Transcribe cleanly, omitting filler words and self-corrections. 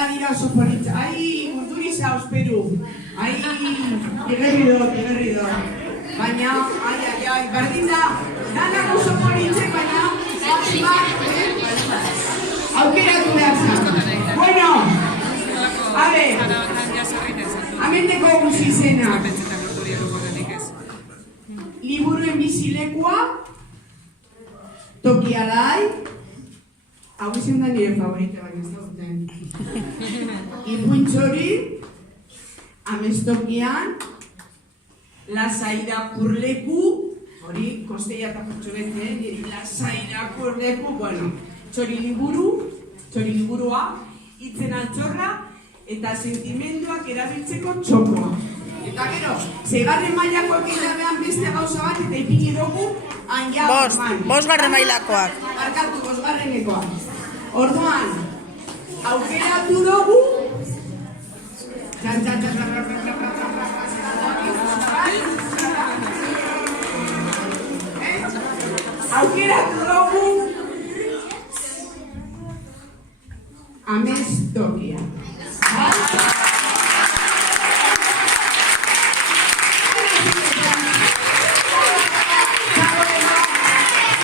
dana dira oso politza. Ai, kulturiza osperu. Ai, igerri dut. Baina, ai, berdin da, dana oso politzek, baina, aukeratu behar zan. Bueno, a ver, amendeko guzizena. Liburuen bizilekua, Tokialai, hau izan da nire favorita, baina ez da urtean. Ipuintxori, Amestokian, Lasai irakurleku, hori, Kostella eta Portxobete, Lasai irakurleku, bueno, txori liburua, hitzen altxorra, eta sentimenduak erabiltzeko txokoa. Eta gero, zegarren mailakoak edabean beste gauza bat, eta ipini dugu, Bosgarren mailakoak. Barkatu, bosgarrenekoak. Orduan, aukeratu dugu, aukeratu dugu, Amestokia.